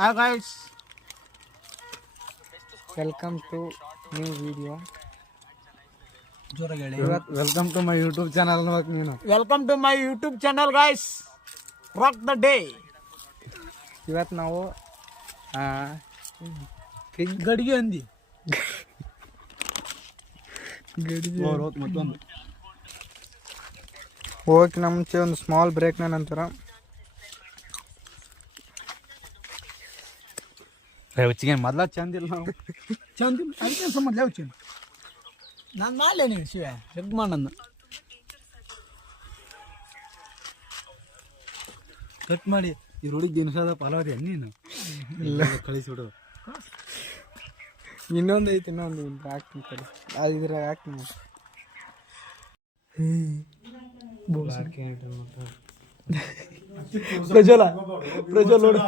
Hi guys, welcome to new video. Welcome to my YouTube channel. ನೀನು welcome to my YouTube channel guys. Rock the day. ಇವತ್ತು ನಾವು ಗಡಿಗೆ ಅಂದಿ ಮತ್ತೊಂದು ಹೋಗಕ್ಕೆ ನಮ್ಮ ಮುಂಚೆ ಒಂದು ಸ್ಮಾಲ್ ಬ್ರೇಕ್ನ ನಂತರ ಹೆಚ್ಚಿಗೆ ಮೊದ್ಲ ಚಂದಿಲ್ಲ ನಾವು ಚಂದ ಅದಕ್ಕೆ ಸಂಬಂಧ ಯಾವ ಚಂದ ನಾನು ಮಾಡಲೇ ನೀವು ಶಿವ ಹೆಗ್ ಮಾಡನ್ನ ಕಟ್ ಮಾಡಿ ಈ ರೋಡಿಗೆ ದಿನಸಾದ ಪಾಲವರಿ ನೀನು ಇಲ್ಲ ಕಳಿಸಿಬಿಡು. ಇನ್ನೊಂದು ಐತಿ, ಇನ್ನೊಂದು ಹಾಕ್ತೀನಿ ಕಡೆ, ಅದು ಇದ್ರಾಗ ಹಾಕ್ತೀನಿ. ಪ್ರಜ್ವಲ ನೋಡು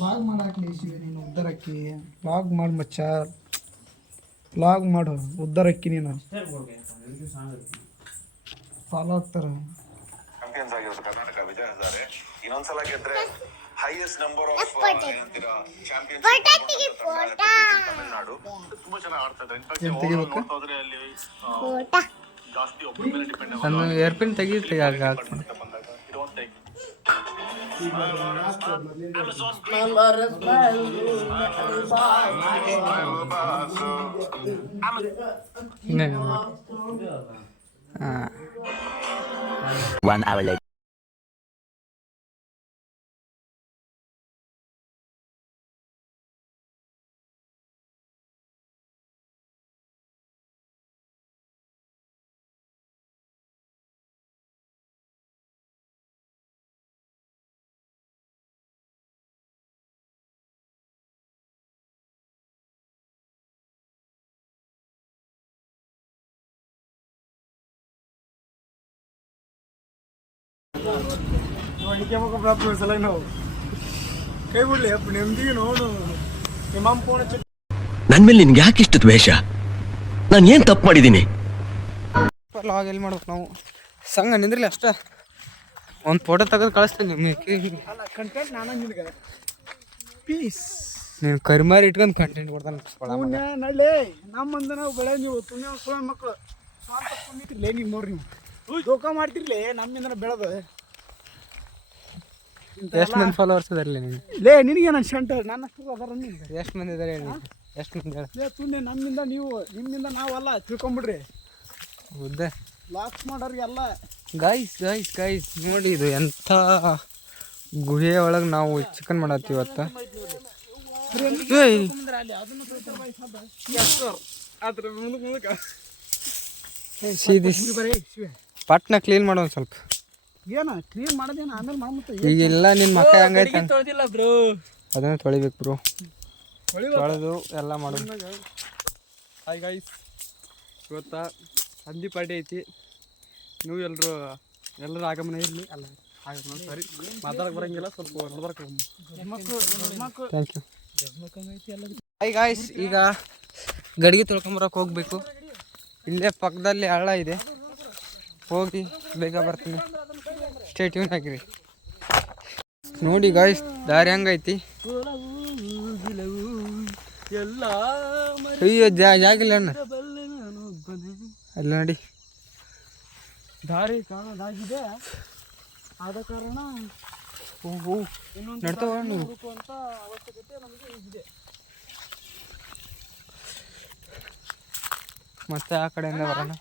ವ್ಲಾಗ್ ಮಾಡಾಕ್ಲಿ ಶಿವ, ನೀನು ಉದ್ದಾರಕ್ಕಿ ವ್ಲಾಗ್ ಮಾಡಿ ಮಚ್ಚ, ವ್ಲಾಗ್ ಮಾಡು ಉದ್ದಾರಕ್ಕಿ. ನೀನು ಫಾಲೋ ಆಗ್ತಾರೆ. ಚಾಂಪಿಯನ್ಸ್ ಆಗಿರೋದು ಕರ್ನಾಟಕ ವಿಜಯ ಹಜಾರೆ. ಇನ್ನೊಂದ್ಸಲ ಗೆದ್ರೆ ಹೈಯೆಸ್ಟ್ ನಂಬರ್ ಆಫ್ ಏನಂತೀರಾ ಚಾಂಪಿಯನ್ಸ್ ತಮಿಳುನಾಡು. ತುಂಬಾ ಚೆನ್ನಾಗಿ ಆಡ್ತಾ ಇದ್ದಾರೆ. ಇನ್ಫ್ಯಾಕ್ಟ್ ನೋಡ್ತಾ ಹೋದ್ರೆ ಅಲ್ಲಿ ಜಾಸ್ತಿ ಒಬ್ಬರ ಮೇಲೆ ಡಿಪೆಂಡ್ ಆಗೋದು. ನಾನು ಏರ್ಪಿನ್ ತೆಗಿತೀನಿ ಆಗ ಹಾಕ್ತೀನಿ. One hour later. ಸಲ ನಾವು ಕೈ ಬಿಡ್ಲಿ ಅಪ್ಪ ನೆಮ್ಮದಿಗೆ ನೋಡು. ನಿಮ್ಮ ಫೋನ್ ನನ್ ಮೇಲೆ ನಿನ್ಗೆ ಯಾಕೆ ಇಷ್ಟು ದ್ವೇಷ? ನಾನು ಏನ್ ತಪ್ಪು ಮಾಡಿದ್ದೀನಿ? ಲಾಗ್ ಎಲ್ಲಿ ಮಾಡ್ಬೇಕು ನಾವು? ಸಂಗ ನಿಂದ್ರಲಿ ಅಷ್ಟ ಒಂದು ಫೋಟೋ ತೆಗೆದು ಕಳಿಸ್ತೇನೆ ನಿಮಗೆ. ಅಲ್ಲ ಕಂಟೆಂಟ್ ನಾನು ನಿನಗೆ ಪೀಸ್ ನೀನು ಕರಿಮಾರಿ ಇಟ್ಕೊಂಡು ಕಂಟೆಂಟ್ ಕೊಡ್ತಾನೆ. ಪುಣ್ಯ ನಳ್ಳಿ ನಮ್ಮಂದ ನಾವು ಬೆಳೆ ನೀವು ಪುಣ್ಯ ಸುಳ್ಳು ಮಕ್ಕಳು ಸ್ವಂತ ಪುಣ್ಯತಿರ್ಲೇ ನೀವು ನೋಡ್ರಿ, ನೀವು ದೋಖ ಮಾಡ್ತಿರ್ಲಿ ನಮ್ಮಿಂದ ಬೆಳೆದು. ಎಷ್ಟು ಮಂದಿ ಫಾಲೋವರ್ಸ್ ಇದಾರಲ್ಲ ನೀನು? ಲೇ ನಿನಗೆ ನಾನು ಸೆಂಟರ್ ನನ್ನ ಅಷ್ಟು ಅದಾರ ನಿನಗೆ ಎಷ್ಟು ಮಂದಿ ಇದ್ದಾರೆ ಹೇಳಿ? ಎಷ್ಟು ಮಂದಿ ಹೇಳಿ? ಲೇ ಪುಣ್ಯ ನಮ್ಮಿಂದ ನೀವು ನಿಮ್ಮಿಂದ ನಾವಲ್ಲ ತಿಳ್ಕೊಂಬಿಡ್ರಿ. ಹೌದಾ? ಲಾಕ್ಸ್ ಮಾಡೋರಿಗೆಲ್ಲ ಗೈಸ್ ಗೈಸ್ ಗೈಸ್ ನೋಡಿ, ಇದು ಎಂಥ ಗುಹೆ ಒಳಗೆ ನಾವು ಚಿಕನ್ ಮಾಡತ್ತೀವಿ ಇವತ್ತು. ಪಟ್ನ ಕ್ಲೀನ್ ಮಾಡೋ ಒಂದು ಸ್ವಲ್ಪ. ಏನ ಕ್ಲೀನ್ ಮಾಡೋದೇನು ಆಮೇಲೆ ಮಾಡ್ಬಿಟ್ಟು ಈಗೆಲ್ಲ ನಿನ್ನ ಮಕ್ಕ ಹೆಂಗೈತೆ ತೊಳೆದಿಲ್ಲ ಬ್ರೋ, ಅದನ್ನು ತೊಳಿಬೇಕು ಬ್ರೋ. ತೊಳೆದು ಎಲ್ಲ ಮಾಡೋದು. ಹಾಯ್ ಗೈಸ್, ಇವತ್ತು ಹಂದಿ ಪಾರ್ಟಿ ಐತಿ. ನೀವು ಎಲ್ಲರೂ ಆಗಮನ ಇರಲಿ. ಅಲ್ಲ ಆಗಮನ ಸರಿ ಮಾತಾಡಕ್ಕೆ ಬರೋಂಗಿಲ್ಲ, ಸ್ವಲ್ಪ ನೋಡ್ಬರ್ಕ. Thank you. ಹಾಯ್ ಗಾಯ್ಸ್, ಈಗ ಗಡಿಗೆ ತೊಳ್ಕೊಂಬರಕ್ಕೆ ಹೋಗಬೇಕು. ಇಲ್ಲೇ ಪಕ್ಕದಲ್ಲಿ ಹಳ್ಳ ಇದೆ, ಹೋಗಿ ಬೇಗ ಬರ್ತೀನಿ. ಸ್ಟೇ ಟ್ಯೂನ್ ಆಗಿರಿ. ನೋಡಿ ಗಾಯ್ಸ್, ದಾರಿ ಹಂಗೈತಿ. ಅಯ್ಯೋ ಜಾಗಿಲ್ಲ ಅಣ್ಣ, ಅಲ್ಲಿ ನೋಡಿ ದಾರಿ ಕಾಣೋದಾಗಿದೆ. ಆದ ಕಾರಣ ನಡ್ತಾವ ಹುಡುಕುವಂತ ಅವಶ್ಯಕತೆ ನಮಗೆ ಇದೆ. ಮತ್ತೆ ಆ ಕಡೆಯಿಂದ ಬರೋಣ.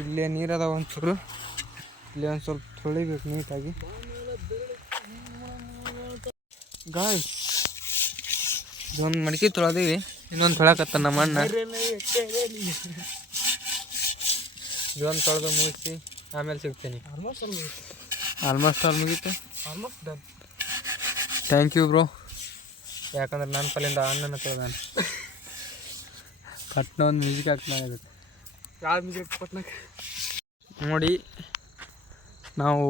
ಇಲ್ಲೇ ನೀರದ ಒಂಚೂರು, ಇಲ್ಲೇ ಒಂದು ಸ್ವಲ್ಪ ತೊಳಿಬೇಕು ನೀಟಾಗಿ. ಗಾಯ್ಸ್, ಇದೊಂದು ಮಡಿಕೆ ತೊಳೆದೀವಿ, ಇನ್ನೊಂದು ತೊಳಕತ್ತ ನಮ್ಮ ಅಣ್ಣ. ಇದೊಂದು ತೊಳೆದು ಮುಗಿಸಿ ಆಮೇಲೆ ಸಿಗ್ತೀನಿ. ಆಲ್ಮೋಸ್ಟ್ ಆಲ್ ಮುಗೀತು. ಥ್ಯಾಂಕ್ ಯು ಬ್ರೋ, ಯಾಕಂದ್ರೆ ನನ್ನ ಕಲಿಂದ ಅಣ್ಣನ ತೊಳೆದಾನ. ಪಟ್ನ ಒಂದು ಮ್ಯೂಸಿಕ್ ಹಾಕ್ಲಾಗುತ್ತೆ. ಯಾರು ಮ್ಯೂಸಿಕ್ ಪಟ್ನಾಗ ನೋಡಿ, ನಾವು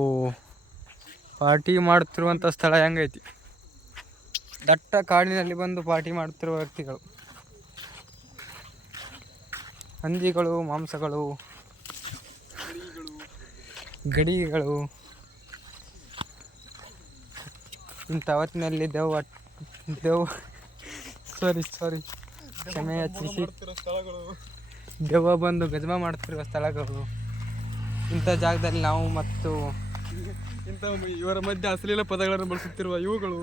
ಪಾರ್ಟಿ ಮಾಡುತ್ತಿರುವಂಥ ಸ್ಥಳ ಹೆಂಗೈತಿ. ದಟ್ಟ ಕಾಡಿನಲ್ಲಿ ಬಂದು ಪಾರ್ಟಿ ಮಾಡುತ್ತಿರುವ ವ್ಯಕ್ತಿಗಳು. ಹಂದಿಗಳು, ಮಾಂಸಗಳು, ಗಡಿಗಳು ಇಂಥ ಹೊತ್ತಿನಲ್ಲಿ ಸಾರಿ ಕ್ಷಮೆ ಯಾಚಿಸಿ ದೆವ್ವ ಬಂದು ಗಜಮ ಮಾಡ್ತಿರುವ ಸ್ಥಳಗಳು. ಇಂಥ ಜಾಗದಲ್ಲಿ ನಾವು ಮತ್ತು ಇಂಥ ಇವರ ಮಧ್ಯೆ ಅಶ್ಲೀಲ ಪದಗಳನ್ನು ಬಳಸುತ್ತಿರುವ ಇವುಗಳು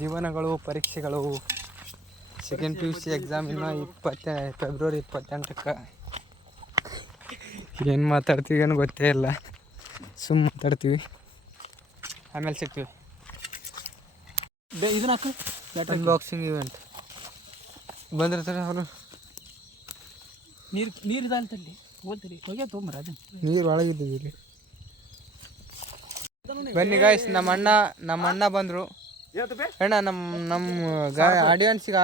ಜೀವನಗಳು, ಪರೀಕ್ಷೆಗಳು. ಸೆಕೆಂಡ್ PUC ಎಕ್ಸಾಮ್ ಇನ್ನು ಫೆಬ್ರವರಿ 28ಕ್ಕೆ. ಏನು ಮಾತಾಡ್ತೀವಿ ಏನು ಗೊತ್ತೇ ಇಲ್ಲ, ಸುಮ್ಮ ಮಾತಾಡ್ತೀವಿ, ಆಮೇಲೆ ಸಿಗ್ತೀವಿ. ಇದನ್ನ ಅನ್ಬಾಕ್ಸಿಂಗ್ ಇವೆಂಟ್ ಬಂದಿರ್ತಾರೆ ಅವರು. ನೀರು ಇದಾಲ್ತಲ್ಲಿ ಹೋಗ್ತೀರಿ ಹೋಗ್ಯಾ ತೊಗೊಂಬರ ಅದು ನೀರು ಒಳಗಿದ್ದೀವಿ ಇಲ್ಲಿ. ಬನ್ನಿ ಗಾಯ್ಸ್, ನಮ್ಮ ಅಣ್ಣ ಬಂದರು. ಅಣ್ಣ ನಮ್ಮ ಆಡಿಯನ್ಸ್ಗೆ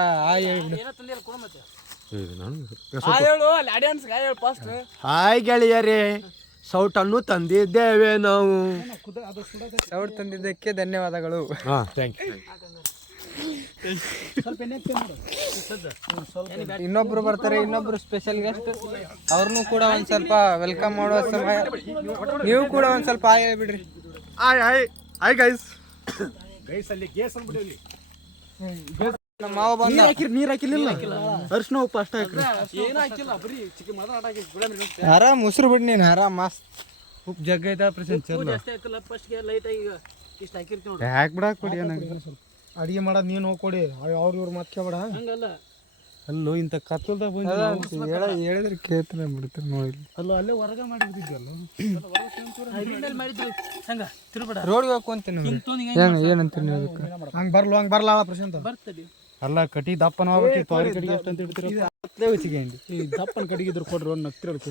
ಹಾಯ್ ಗೆಳೆಯರೇ, ಸೌಟನ್ನು ತಂದಿದ್ದೇವೆ ನಾವು. ಸೌಟ್ ತಂದಿದ್ದಕ್ಕೆ ಧನ್ಯವಾದಗಳು. ಇನ್ನೊಬ್ರು ಬರ್ತಾರೆ, ಇನ್ನೊಬ್ರು ಸ್ಪೆಷಲ್ ಗೆಸ್ಟ್, ಅವ್ರನ್ನೂ ಕೂಡ ಒಂದು ಸ್ವಲ್ಪ ವೆಲ್ಕಮ್ ಮಾಡುವ ಸಮಯ. ನೀವು ಕೂಡ ಒಂದು ಸ್ವಲ್ಪ ಹಾಯ್ ಹೇಳ್ಬಿಡ್ರಿ. Hi guys. ನಮ್ಮ ಮಾವ ಬಂದ. ನೀರ್ ಹಾಕಿಲ್ಲ, ಅರ್ಶಿನ ಉಪ್ಪು ಅಷ್ಟ ಹಾಕ್ರಿ. ಆರಾಮ್ ಉಸಿರು ಬಿಡಿ ನೀನು, ಆರಾಮ್ ಮಸ್ತ್ ಉಪ್ಪು ಜಗ್ಗ ಐತ ಪ್ರೆಸೆಂಟ್ ಹಾಕ್ಬಿಡಾಕ್ ಬಿಡಿ. ಅಡಿಗೆ ಮಾಡೋದು ನೀನು ಹೋಗ್ಕೊಡಿ, ಅವ್ರು ಇವ್ರು ಮಾತು ಕೇಳ್ಬೇಡ. ಅಲ್ಲೋ ಇಂಥ ಕತ್ತಲ್ದಾಗ ಹೇಳಿದ್ರೆ ಕೇಳ್ತಾನೆ ಬಿಡ್ತಾರೆ ನೋಡಿ. ಅಲ್ಲೇ ಹೊರಗೆ ಮಾಡಿಬಿಟ್ಟಿದ್ದಲ್ಲ, ರೋಡ್ಗೆ ಹೋಗ್ಕೊಂತೀನಿ ಏನಂತೀನಿ ಅದಕ್ಕೆ. ಹಂಗೆ ಬರ್ಲ ಪ್ರಶಾಂತ. ಅಲ್ಲ ಕಟಿ ದಪ್ಪನ ಹೋಗ್ಬೇಕು, ತೋರಿ ಕಡಿಗೆ ಎಷ್ಟು ಅಂತ ಇಡ್ತೀರ? ಈ ದಪ್ಪನ ಕಡಿಗಿದ್ರು ಕೊಡ್ರು ನಗ್ತಿರೋದು.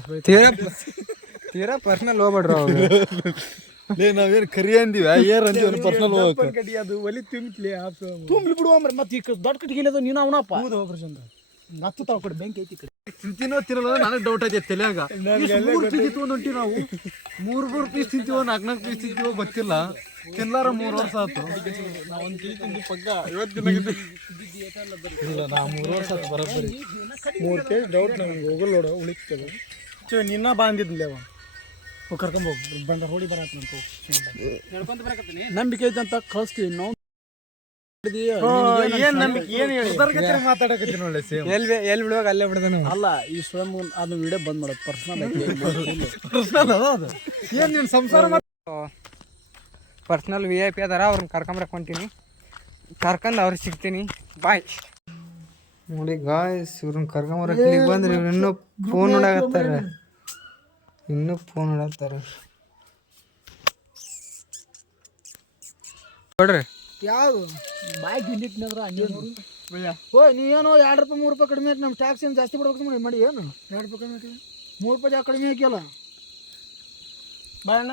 ತೀರಾ ಪರ್ಸನಲ್ ಹೋಗ್ಬೇಡ್ರಿ ಅವ್ರು. ನಾವೇನು ಕರಿ ಅಂದಿವ ಏರ್ ಅಂದಿವ ಪರ್ಸನಲ್ ಹೋಗಕ್ಕೆ. ಕಡಿ ಅದು ಒಲಿ ತುಂಬಲಿ ತುಂಬಲಿ ಬಿಡುವ ಮತ್ತೆ ಈಗ ದೊಡ್ಡ ಕಟ್ಟಿಗೆ ಇಲ್ಲದ ನೀನು ಅವನಪ್ಪ. ಹೌದು ಪ್ರಶಾಂತ, ಹತ್ತು ತಾವು ಕೊಡಿ, ಬೆಂಕಿ ಐತಿ ಕಡೆ. ತಿಂತೀನೋ ತಿನ್ನಲ್ಲ ನನಗೆ ಡೌಟ್ ಐತೆ ತಲೆಯಾಗ. ಹೊಂಟಿ ನಾವು 3 ಪೀಸ್ ತಿಂತೀವೋ 4 ಪೀಸ್ ತಿಂತೀವೋ ಗೊತ್ತಿಲ್ಲ. ತಿನ್ಲಾರ 3 ವರ್ಷ ಆಯ್ತು. ಇಲ್ಲ ನಾ 3 ವರ್ಷ ಆಯ್ತು ಬರೋಬ್ಬರಿ. 3 ಪೇಜ್ ಡೌಟ್ ನನಗೆ ಹೋಗಲ್ ನೋಡು, ಉಳಿತದೆ. ನಿನ್ನ ಬಂದಿದ್ಲೇವ ಕರ್ಕೊಂಬೋಗಿ ಬಂಡ ಹೋಳಿ ಬರತ್ತ ನಂಬಿಕೆ ಐತೆ ಅಂತ ಕಳಿಸ್ತೀವಿ ನಾವು. ಮಾತಾಡಕತ್ತೀನಿ ಒಳ್ಳೆ ಸೇಮ್. ಎಲ್ಲಿ ಬಿಡುವಾಗ ಅಲ್ಲೇ ಬಿಡ್ತಾನೆ. ಅಲ್ಲ ಈ ಸ್ವಯಂ ಅದನ್ನ ವಿಡಿಯೋ ಬಂದ್ ಮಾಡೋದು ಪರ್ಸನಲ್ ಅದು ಏನ್ ನೀನು ಸಂಸಾರ ಪರ್ಸನಲ್ VIP ಅದಾರ, ಅವ್ರನ್ನ ಕರ್ಕೊಂಬರಕೊಂತೀನಿ, ಕರ್ಕೊಂಡು ಅವ್ರಿಗೆ ಸಿಗ್ತೀನಿ. ಬಾಯ್. ನೋಡಿ ಗಾಯ್ಸ್, ಇವ್ರನ್ನ ಕರ್ಕೊಂಬರಕ್ಕೆ ಇಲ್ಲಿಗೆ ಬಂದ್ರಿ. ಇವ್ರು ಇನ್ನೂ ಫೋನ್ ನೋಡಾಕತ್ತಾರೆ, ನೋಡ್ರಿ. ಯಾವುದು ಬಾಯ್ ಗಿಂಡಿಟ್ನಂದ್ರೆ ಓ ನೀವೇನೋ 2 ರೂಪಾಯಿ 3 ರೂಪಾಯಿ ಕಡಿಮೆ ಹಾಕಿ ನಮ್ಮ ಟ್ಯಾಕ್ಸ್ ಏನು ಜಾಸ್ತಿ ಬಿಡ್ಬೇಕು ಮಾಡಿ ಏನು 2 ರೂಪಾಯಿ ಕಡಿಮೆ ಹಾಕಿ 3 ರೂಪಾಯಿ ಜಾಗ ಕಡಿಮೆ ಹಾಕಿಲ್ಲ ಬಾಯಣ್ಣ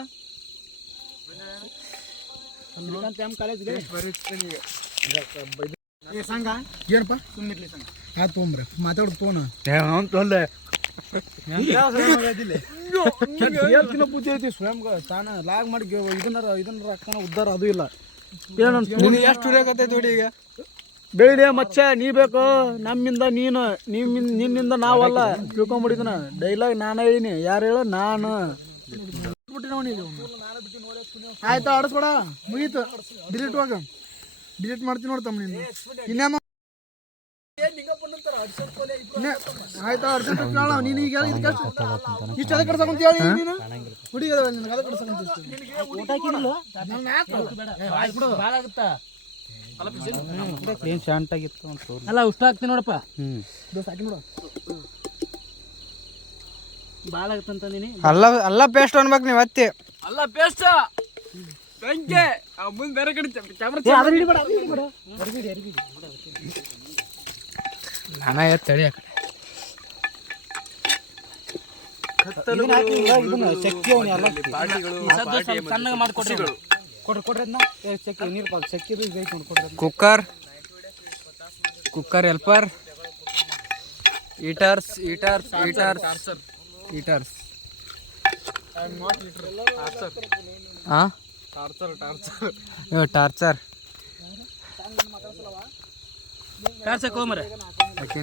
ಕಾಲೇಜ್ಗೆ ಸಂಘ ಏನಪ್ಪ ಸುಮ್ಮನೆ ಸಂಘ ಯಾರು ತೊಗೊಂಬ್ರೆ ಮಾತಾಡೋದು ಫೋನ್ ತೊಂದೆ ದಿನ ಬುದ್ಧಿ ಐತಿ ಸ್ವಯಂ ತಾನ ಲಾಗ್ ಮಾಡಿ ಇದನ್ನ ರೊಕ್ಕನ ಉದ್ದಾರ ಅದು ಇಲ್ಲ ಎಷ್ಟು ಹುರಿಯಾಕತ್ತೈತಿ ನೋಡಿ ಈಗ. ಬೆಳಿದೆ ಮಚ್ಚ ನೀ ಬೇಕು ನಮ್ಮಿಂದ ನೀನು ನಿನ್ನಿಂದ ನಾವಲ್ಲ ತಿಳ್ಕೊಂಬಿಟ್ಟಿದನ ಡೈಲಾಗ್ ನಾನು ಹೇಳಿನಿ. ಯಾರು ಹೇಳ ನಾನು ಆಯ್ತಾ ಆಡಿಸ್ಬೇಡ ಮುಗೀತು ಡಿಲೀಟ್ ಹೋಗ ಡಿಲೀಟ್ ಮಾಡ್ತೀನಿ ನೋಡ್ತಮ್ಮ ನಿಂದು ಇನ್ನೇಮ ಆಯ್ತಾ ಅರ್ಜೆಂಟ್ ನೀನು ಈಗ ಇಷ್ಟು ಅದೇ ಕಡ್ಸಕೊಂತ ಹೇಳಿ ನೀನು ಹುಡುಗಿ ನಿನಗೆ ಅದೇ ಕಡ್ಸಕೊಂತ ಶಾಂತಾಗಿತ್ತು ಅಲ್ಲ ಉಷ್ಟ ಹಾಕ್ತೀನಿ ನೋಡಪ್ಪ ದೋಸ್ತ ಹಾಕಿ ನೋಡು ಭಾಳ ಆಗತ್ತಂತೀನಿ ಅಲ್ಲ ಪೇಸ್ಟ್ ಅನ್ಬೇಕು ನೀವು ಅತ್ತಿ. ಅಲ್ಲ ಪೇಸ್ಟ್ ಬೆಂಕಿ ಮುಂದೆ ಬೇರೆ ಕಡೆ ನಾನ ತಡಿ ಆ ಕಡೆ ಸಣ್ಣಗೆ ಮಾಡಿಕೊಡ್ರಿ ಕೊಡ್ರಿ ಅದನ್ನ ಚಕ್ಕಿ ನೀರು ಪಾಕ್ ಚಕ್ಕಿ ಕೊಡ್ರಿ. ಕುಕ್ಕರ್ ಹೆಲ್ಪರ್ ಈಟರ್ಸ್ ಹಾಂ ಟಾರ್ಚರ್ ಕಾರ್ಸಕ್ಕೆ ಹೋಗ್ಮರೆ ಓಕೆ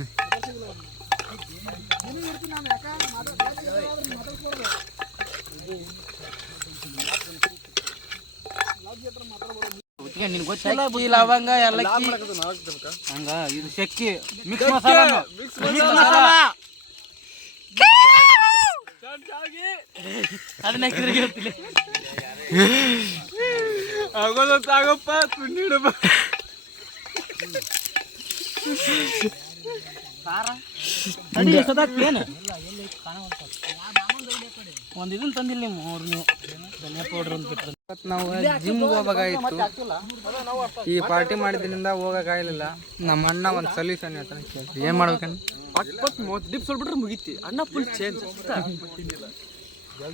ಲವಂಗ ಏಲಕ್ಕಿ ಹಂಗ ಇದು ಚಕ್ಕಿ ಮಿಕ್ಸ್ ಮಸಾಲ ಅದನ್ನ ಹೇಳ್ತೀನಿ ಆಗೋದತ್ತಾಗಪ್ಪ ತುಂಡಿಡಪ್ಪ ಏನು ಒಂದು ಇದನ್ನ ತಂದಿಲ್ಲ ನೀವು ಧನಿಯಾ ಪೌಡರ್ ಅಂತ ಬಿಟ್ಟರೆ ನಾವು ಜಿಮ್ ಹೋಗ್ಬೇಕಾಗಿತ್ತು. ಈ ಪಾರ್ಟಿ ಮಾಡಿದ್ರಿಂದ ಹೋಗಕ್ಕಾಗಲಿಲ್ಲ. ನಮ್ಮ ಅಣ್ಣ ಒಂದು ಸೊಲ್ಯೂಷನ್ ಹೇಳ್ತಾನೆ, ಏನು ಮಾಡ್ಬೇಕಂದ್ರೆ ಡಿಪ್ ಬಿಟ್ರೆ ಮುಗೀತಿ ಅಣ್ಣ ಫುಲ್ ಚೇಂಜ್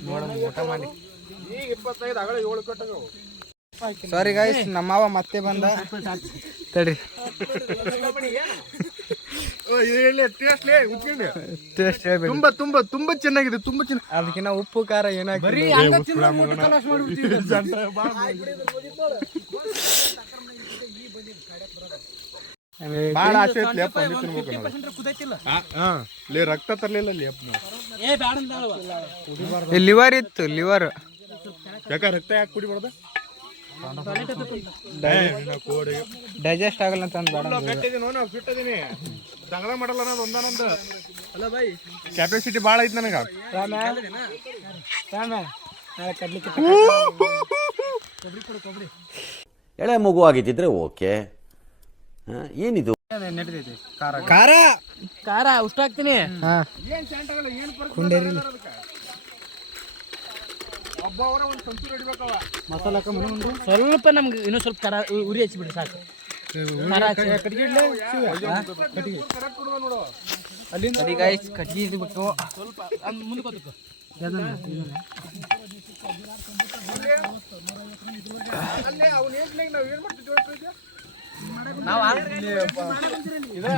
ನೋಡೋಣ ಊಟ ಮಾಡಿ. ಸಾರಿ ಗಾಯ್ಸ್, ನಮ್ಮ ಮಾವ ಮತ್ತೆ ಬಂದ ತಡ್ರಿ. ಟೇಸ್ಟ್ ಹೇಳ್ಬೇಡಿ. ತುಂಬಾ ತುಂಬಾ ತುಂಬಾ ಚೆನ್ನಾಗಿದೆ, ತುಂಬಾ ಚೆನ್ನಾಗಿ. ಅದಕ್ಕಿಂತ ಉಪ್ಪು ಖಾರ ಏನಾಗ್ತದೆ ಭಾಳ ಆಸೆ ಐತ್ಲಿ ಅಪ್ಪ ರಕ್ತ ತರ್ಲಿಲ್ಲ ಅಲ್ಲಿ ಅಪ್ಪ. ಲಿವರ್ ಇತ್ತು, ಲಿವರ್. ಯಾಕ ರಕ್ತ ಯಾಕೆ ಕುಡಿಬಾರ್ದು? ಡೈಜೆಸ್ಟ್ ಆಗಲ್ಲ ಅಂತ ಫಿಟ್ಟಿದೀನಿ, ದಗದ ಮಾಡಲ್ಲ ಅನ್ನೋದು ಒಂದಾನೊಂದು. ಅಲ್ಲ ಬಾಯ್, ಕ್ಯಾಪಾಸಿಟಿ ಭಾಳ ಐತಿ ನನಗ. ಎಳೆ ಮಗು ಆಗಿದ್ದಿದ್ರೆ ಓಕೆ. ಏನಿದು ಖಾರ ಖಾರ ಉಷ್ಟ ಹಾಕ್ತೀನಿ. ಸ್ವಲ್ಪ ನಮ್ಗೆ ಇನ್ನೂ ಸ್ವಲ್ಪ ಖಾರ ಉರಿ ಹಚ್ಚಿಬಿಡ್ರಿ ಸಾಕು. ಕಟ್ಗಿ ಬಿಟ್ಟು ಸ್ವಲ್ಪ ಮುಂದಕ್ಕೆ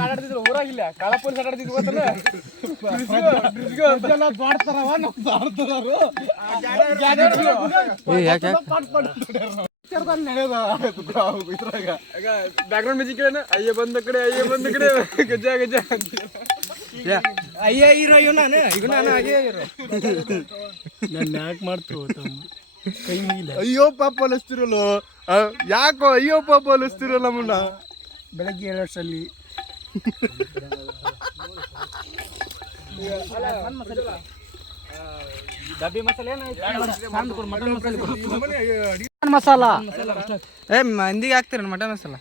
ಆಡಾಡ್ತಿದ್ರು ಊರಾಗಿಲ್ಲ, ಕಾಳ ಪೊಲೀಸ್ ಆಡಾಡ್ತಿದ್ವಿ ಗೊತ್ತಲ್ಲ. ಬ್ಯಾಕ್ಗ್ರೌಂಡ್ ಮ್ಯೂಸಿಕ್ ಅಯ್ಯ ಬಂದ ಕಡೆ, ಅಯ್ಯ ಬಂದ ಕಡೆ, ಗಜ ಗಜ ಅಯ್ಯ ಹೀರೋ ಇವ್ ನಾನು, ಈಗ ನಾನು ಅಯ್ಯ ಹೀರೋ. ನನ್ನ ಯಾಕೆ ಮಾಡ್ತೀವಿ ಕೈ ಮುಗಿಲ್ಲ. ಅಯ್ಯೋ ಪಾಪ ಅನಿಸ್ತಿರಲ್ಲ, ಯಾಕೋ ಅಯ್ಯೋ ಪಾಪ ಅನಿಸ್ತಿರಲ್ಲ ಮುನ್ನ. ಬೆಳಗ್ಗೆ 7 ವರ್ಷಲ್ಲಿ ಡಬ್ಬಿ ಮಸಾಲೆ ಮಸಾಲ ಏ ಮಂದಿಗೆ ಹಾಕ್ತೀರ ಮಟನ್ ಮಸಾಲ?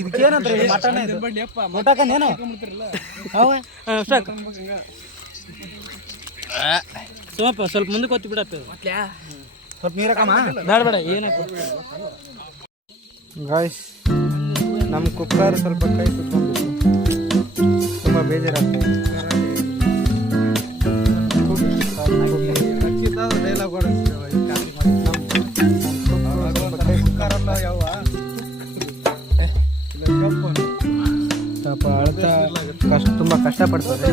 ಇದಕ್ಕೇನಂದ್ರೆ ಮಟನ್ ಊಟಕ್ಕೇನು ಸ್ವಲ್ಪ ಮುಂದಕ್ಕೆ ಹೊತ್ತಿ ಬಿಡಪ್ಪ. ಸ್ವಲ್ಪ ನೀರಕ್ಕಮ್ಮ. ಬೇಡ ಬೇಡ ಏನಪ್ಪ ಗಾಯ್ಸ್, ನಮ್ಮ ಕುಕ್ಕರ್ ಸ್ವಲ್ಪ ಕೈ ಸುಟ್ಕೊಂಡ್ಬಿಟ್ಟು ತುಂಬ ಬೇಜಾರಾಗ್ತದೆ. ಡೈಲಾಗ್ ಸ್ವಲ್ಪ ಅಳ್ತಾ ತುಂಬ ಕಷ್ಟಪಡ್ತಾರೆ.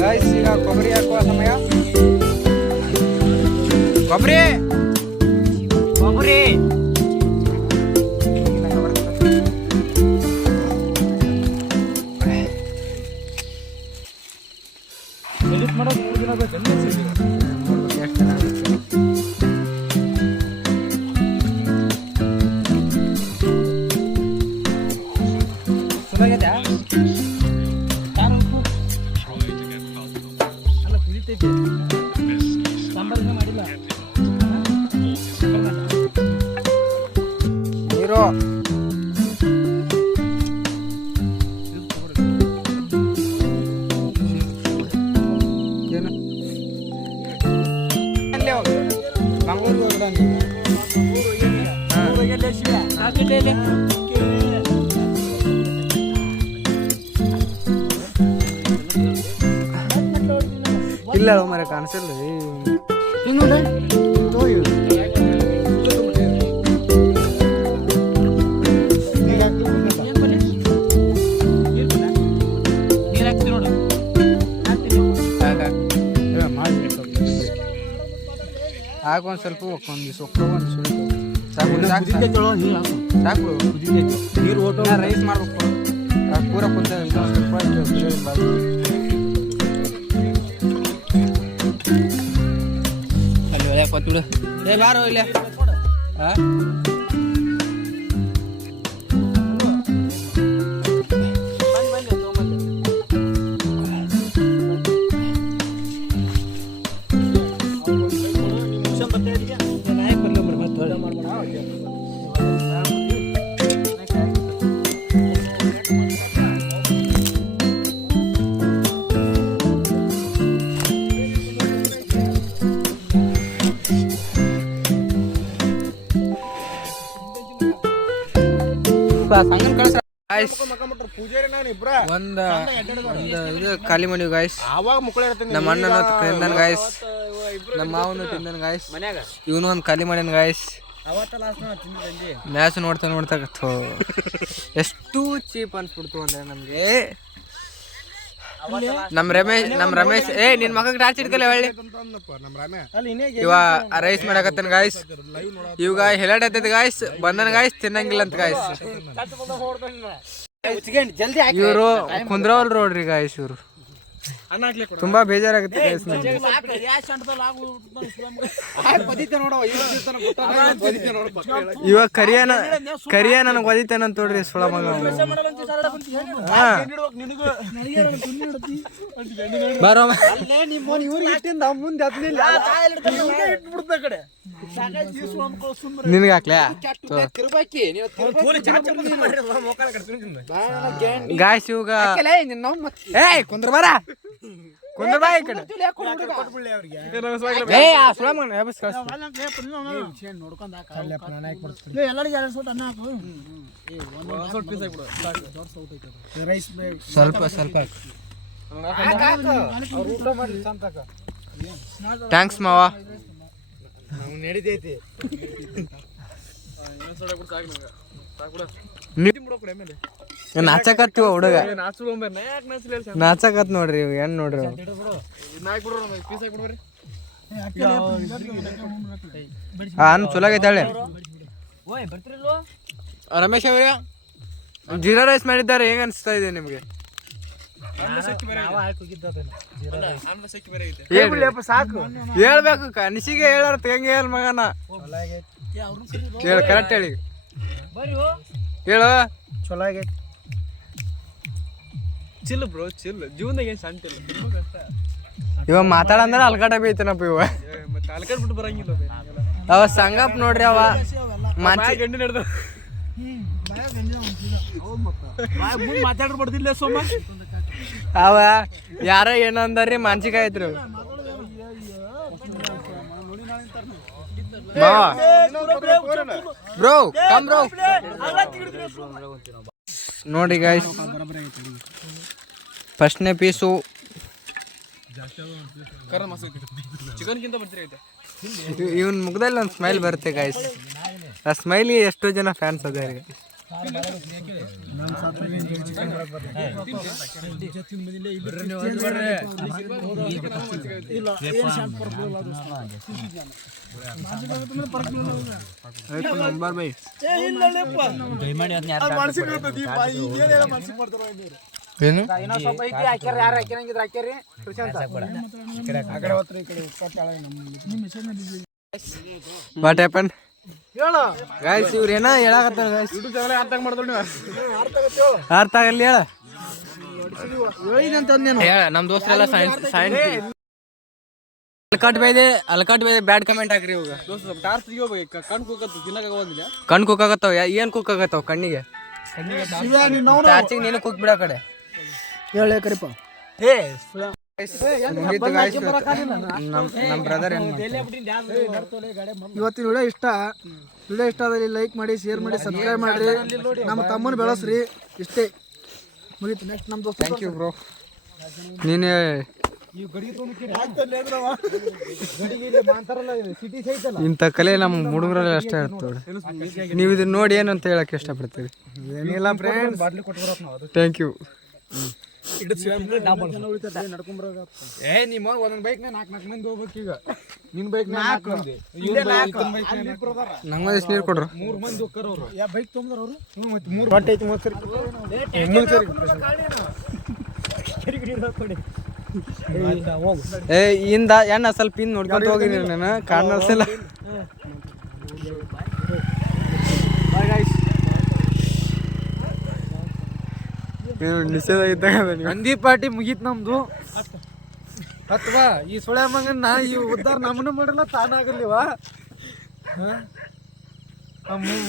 ಗಾಯ್ಸ್, ಈಗ ಕೊಬ್ಬರಿ ಹಾಕುವ ಸಮಯ. ಕೊಬ್ಬರಿ ನೀರು ಏನು ಮಂಗಳೂರಿಗೆ ಹೋಗ್ದಂಗೆ. ಇಲ್ಲ ಮರ ಕಾಣಿಸಿಲ್ಲ ಆಗ ಒಂದು ಸ್ವಲ್ಪ ಒಂದು ದಿವ್ಸ ಒಂದು ಸಾಕು ಸಾಕು ನೀರು ಓಟೋ ರೈಸ್ ಮಾಡ್ಬೇಕು ಪೂರ ಕುಂತ ಅಲ್ಲಿ ಒಳ್ಳೆ ಕೊತ್ಬಿಡು ಏ ಬಾರೋ ಇಲ್ಲ ಸಂಗನ್ ಕಳ್ಸ ಒಂದ ಇದು ಖಾಲಿ ಮಾಡಿವಿ ಗಾಯ್ಸ್. ನಮ್ಮ ಅಣ್ಣನ ತಿಂದನ್ ಗಾಯ್ಸ್, ನಮ್ಮ ಮಾವನು ತಿಂದನ್ ಗಾಯ್ಸ್, ಇವನು ಒಂದು ಖಾಲಿ ಮಾಡ್ಯಾನ ಗಾಯ್ಸ್. ಮ್ಯಾಚ್ ನೋಡ್ತಾ ಎಷ್ಟು ಚೀಪ್ ಅನ್ಸ್ಬಿಡ್ತು ಅಂದ್ರೆ ನಮ್ಗೆ. ನಮ್ ರಮೇಶ್ ಏ ನಿನ್ ಮಗಕ್ಕೆ ಟಾರ್ಚ್ ಇಟ್ಕಲ್ಲ ಒಳ್ಳೆ ಇವ ರೈಸ್ ಮಾಡಕತ್ತನ್ ಗಾಯ್ಸ್. ಇವಾಗ ಹೆಲಾಡ್ ಆಯ್ತದ ಗಾಯ್ಸ್, ಬಂದನ್ ಗಾಯ್ಸ್, ತಿನ್ನಂಗಿಲ್ಲ ಅಂತ ಗಾಯ್ಸ್. ಇವರು ಕುಂದ್ರವಲ್ ನೋಡ್ರಿ ಗಾಯ್ಸ್, ಇವ್ರು ತುಂಬಾ ಬೇಜಾರಾಗುತ್ತೆ ಗಾಯ್ಸ್ ನಮ್ಗೆ. ಇವಾಗ ಕರಿಯ ನನಗೆ ಒದಿತಾನಂತ ನೋಡ್ರಿ ಸುಳ ಮಗ. ಬರೋ ನಿನ್ಗೆ ಹಾಕ್ಲಾ ಗಾಯ್ಸ್ ಇವಾಗ ಏ ಕುಂದ್ರ ಬರ ಕುಂದ್ರ ಬಾ ಈ ಕಡೆ. ಸ್ವಲ್ಪ ಸ್ವಲ್ಪ ಥ್ಯಾಂಕ್ಸ್ ಮಾವ. ನಾಚಕತ್ತೀವ ಹುಡುಗ, ನಾಚಕತ್ ನೋಡ್ರಿ ಏನ್ ನೋಡ್ರಿ. ಚಲೋ ಆಗೈತಾಳೆ. ರಮೇಶ್ ಅವ್ರ ಜೀರಾ ರೈಸ್ ಮಾಡಿದ್ದಾರೆ, ಹೆಂಗ ಅನ್ಸ್ತಾ ಇದೆ ನಿಮ್ಗೆ? ಸಾಕು ಹೇಳ್ಬೇಕು, ಕನಸಿಗೆ ಹೇಳಾರ ಹೆಂಗೆ ಹೇಳ ಮಗನ ಹೇಳ, ಕರೆಕ್ಟ್ ಹೇಳಿ ಹೇಳು. ಚಲೋ ಆಗೈತಿ. ಚಿಲ್ ಬ್ರೋ ಚಿಲ್, ಜೀವನದಾಗ ಏನು ಸಂಟಿಲ್ಲ. ಇವ ಮಾತಾಡಂದ್ರೆ ಅಲ್ಕಾಟ ಬೈತನಪ್ಪ. ಇವ ಅಲ್ಕಾಟ್ ಬಿಟ್ಟು ಬರಂಗಿಲ್ಲ. ಅವ ಸಂಗಪ್ ನೋಡ್ರಿ, ಅವ ಗಂಡಿ ನಡೆದ ಮಾತಾಡ್ಬಾರ್ದಿಲ್ಲ ಸೋಮ. ಅವ ಯಾರ ಏನಂದಾರ್ರಿ ಮಾನಸಿಕ ಆಯ್ತ್ರಿ ಬ್ರೋ ಕಮ್ ಬ್ರೋ. ನೋಡಿ ಗಾಯ್ಸ್, ಫಸ್ಟ್ನೇ ಪೀಸು ಇವನ್ ಮುಖದಲ್ಲಿ ಒಂದು ಸ್ಮೈಲ್ ಬರುತ್ತೆ ಗಾಯ್ಸ್. ಆ ಸ್ಮೈಲಿಗೆ ಎಷ್ಟೋ ಜನ ಫ್ಯಾನ್ಸ್ ಅದಾರೆ. ಏನು ವಾಟ್ ಹ್ಯಾಪನ್ ಗಾಯ್ಸ್? ಇವ್ರು ಏನೋ ಹೇಳಕತ್ತಾರ ಗಾಯ್ಸ್, ಅರ್ಥ ಆಗಲ್ಲ. ಹೇಳ ನಮ್ ದೋಸ್ತರೆಲ್ಲ ಅಲ್ಕಾಟ್ ಬೈದೆ ಬ್ಯಾಡ್ ಕಮೆಂಟ್ ಹಾಕ್ರಿ. ಇವಾಗ ಕಣ್ ಕುಕ್ಕಾಗತ್ತಾವ. ಏನ್ ಕುಕ್ಕಾಗತ್ತಾವ ಕಣ್ಣಿಗೆ? ಚಾರ್ಜಿಂಗ್ ನೀನು ಕುಕ್ ಬಿಡ ಕಡೆ ಹೇಳೇ ಕರಿಪ. ನಮ್ ಬ್ರದರ್ ಇವತ್ತಿನ ವಿಡಿಯೋ ಇಷ್ಟ ಆದಲ್ಲಿ ಲೈಕ್ ಮಾಡಿ, ಶೇರ್ ಮಾಡಿ, ಸಬ್ಸ್ಕ್ರೈಬ್ ಮಾಡ್ರಿ, ನಮ್ಮ ತಮ್ಮನ ಬೆಳೆಸ್ರಿ. ಇಷ್ಟೇ ಮುಗೀತು. ನೆಕ್ಸ್ಟ್ ನಮ್ಮ ದೋಸ್ತ. Thank you bro. ನೀನೇ ಈ ಗಡಿ ಗಡಿಗೆ ಮಾಂತಾರಲ್ಲ ಸಿಟಿ ಸೈತಲ್ಲ ಇಂಥ ಕಲೆ ನಮ್ಮ ಹುಡುಗರಲ್ಲಿ ಅಷ್ಟೇ ಇರ್ತವೆ. ನೀವು ಇದನ್ನ ನೋಡಿ ಏನಂತ ಹೇಳಕ್ಕೆ ಇಷ್ಟಪಡ್ತೀರಿ? ಏನಿಲ್ಲ ಫ್ರೆಂಡ್ಸ್ ಬಾಟ್ಲಿ ಕೊಟ್ಬರತ್ ನಾವು ಅದು ಥ್ಯಾಂಕ್ ಯು. ನಿಮ್ಮ ಒಂದೊಂದು ಬೈಕ್ ನಾಲ್ಕು ಮಂದಿ ಹೋಗ್ಬೇಕು ಈಗ. ನಿನ್ ಬೈಕ್ ನಾಲ್ಕು ಮಂದಿ, ಇವ್ರ ಬೈಕ್ ನಂಗೆ ಎಷ್ಟು ನೀರು ಕೊಡ್ರು? 3 ಮಂದಿ ಹೋಗ್ತಾರ ಅವ್ರು. ಯಾ ಬೈಕ್ ತೊಗೊಂಡ್ರ ಅವರು ಮತ್ತೆ 3 ಹೊಟ್ಟೆ ಐತಿ ಮೋಸ್ಕರಿ ಏ ಇಂದ ಎಣ್ಣ ಸ್ವಲ್ಪ ಹಿಂದ್ ನೋಡ್ಕೊಂತ ಹೋಗಿದ್ದೀನಿ ನಾನು, ಕಾಣಿಸಲ್ಲ. ನಿಷೇಧ ಇದ್ದಾಗ ನಂದಿ ಪಾರ್ಟಿ ಮುಗೀತ್ ನಮ್ದು. ಅಥವಾ ಈ ಸುಳೆ ಮಗನ್ನ ಈ ಉದ್ದಾರ ನಮ್ಮನ್ನ ಮಾಡಿಲ್ಲ ತಾನಾಗಲಿವಾ?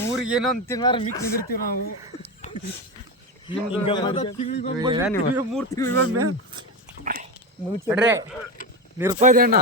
ಊರಿಗೆ ಏನೋ ಒಂದು ತಿಂಗಳಾರ ಮಿಕ್ ನಿಂದಿರ್ತೀವಿ ನಾವು. ತಿಂಗಳಿಗೊಮ್ಮೆ 3 ತಿಂಗಳಿಗೊಮ್ಮೆ ನಿರ್ಪಾಯ್ದೆ ಅಣ್ಣ.